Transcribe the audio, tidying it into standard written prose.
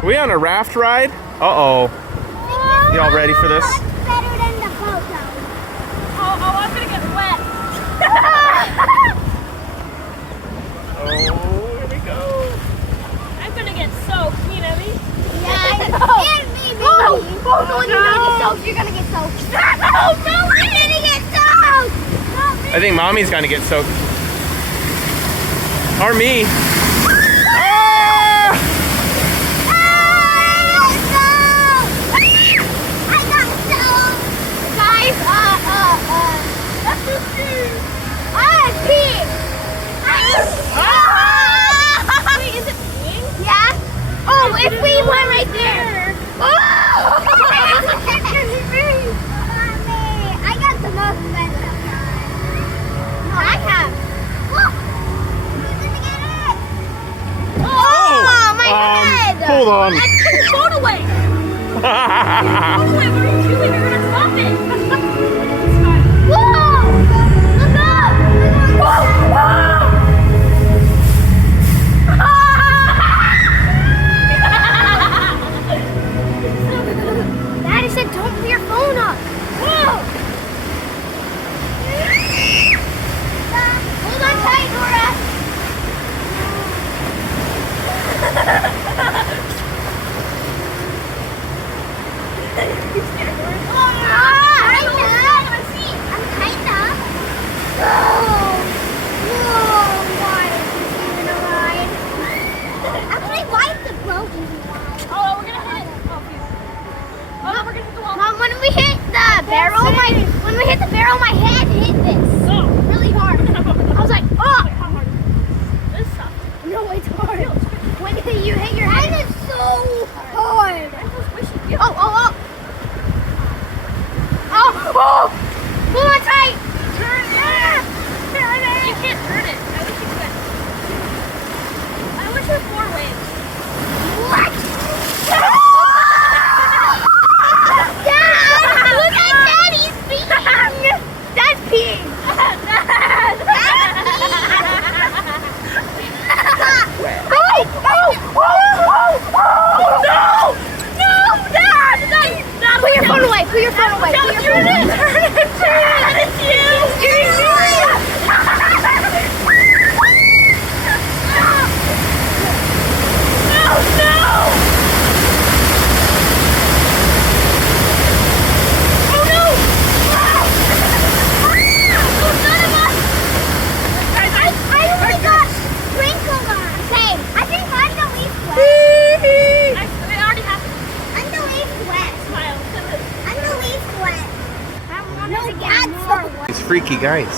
Are we on a raft ride? Uh-oh. Y'all ready for this? Better than the boat though. Oh, I'm gonna get wet. Oh, here we go. I'm gonna get soaked, you know me? Yeah, and me. Oh, no, you're gonna get soaked. You're gonna get soaked. No, I'm gonna get soaked. I think mommy's gonna get soaked. Or me. Wait, is it peeing? Yeah. Oh, if we went right there. Oh! I got the most expensive one. No, I have. Look. Who's gonna get it? Oh, my head. Hold on. I took the phone away. Oh, wait, what are you doing? You're gonna stop it. It's fine. Whoa! Look up! Whoa! Daddy said don't put your phone up. Whoa! Hold on tight, Nora. When we hit the barrel, my head hit this really hard. I was like, oh! Wait, how hard is this? This sucks. No, it's hard. When you hit your head, it's so hard. Oh, oh, oh. Oh, oh. Pull on tight. Turn it. Turn it. You can't turn it. I wish you could. I wish there were 4 waves. What? Dad, look at Daddy's feet. That's peeing. Put your phone away. Put your phone away. Turn it. Turn it. Turn it. It's you. No. No. Oh no. None of us. I only got sprinkles on. Same. I think I'm the least wet. It already happened. I'm the least wet. Smile. I'm the least wet. I want to get more wet. These freaky guys.